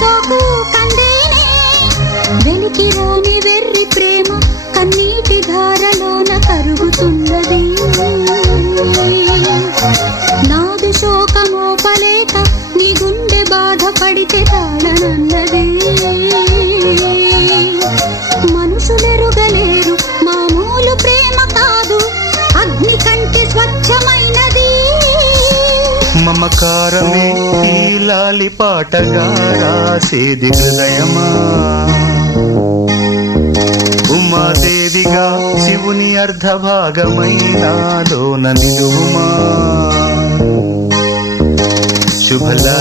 సోకు కందేనే వెలికి రాని వెర్రి ప్రేమ కన్నీటి ధారలోన కరుగుతున్నది నాదు శోకమోపలేక నీ గుండె బాధపడితే తాళనన్నది మనుషులెరుగలేరు మామూలు ప్రేమ కాదు అగ్ని కంటే స్వచ్ఛమైనది మమకారమే ఈ లాలి పాటగా రాసేది హృదయమా ఉమాదేవిగా శివుని అర్ధభాగమైనాలోన నిలువుమా శుభలాలి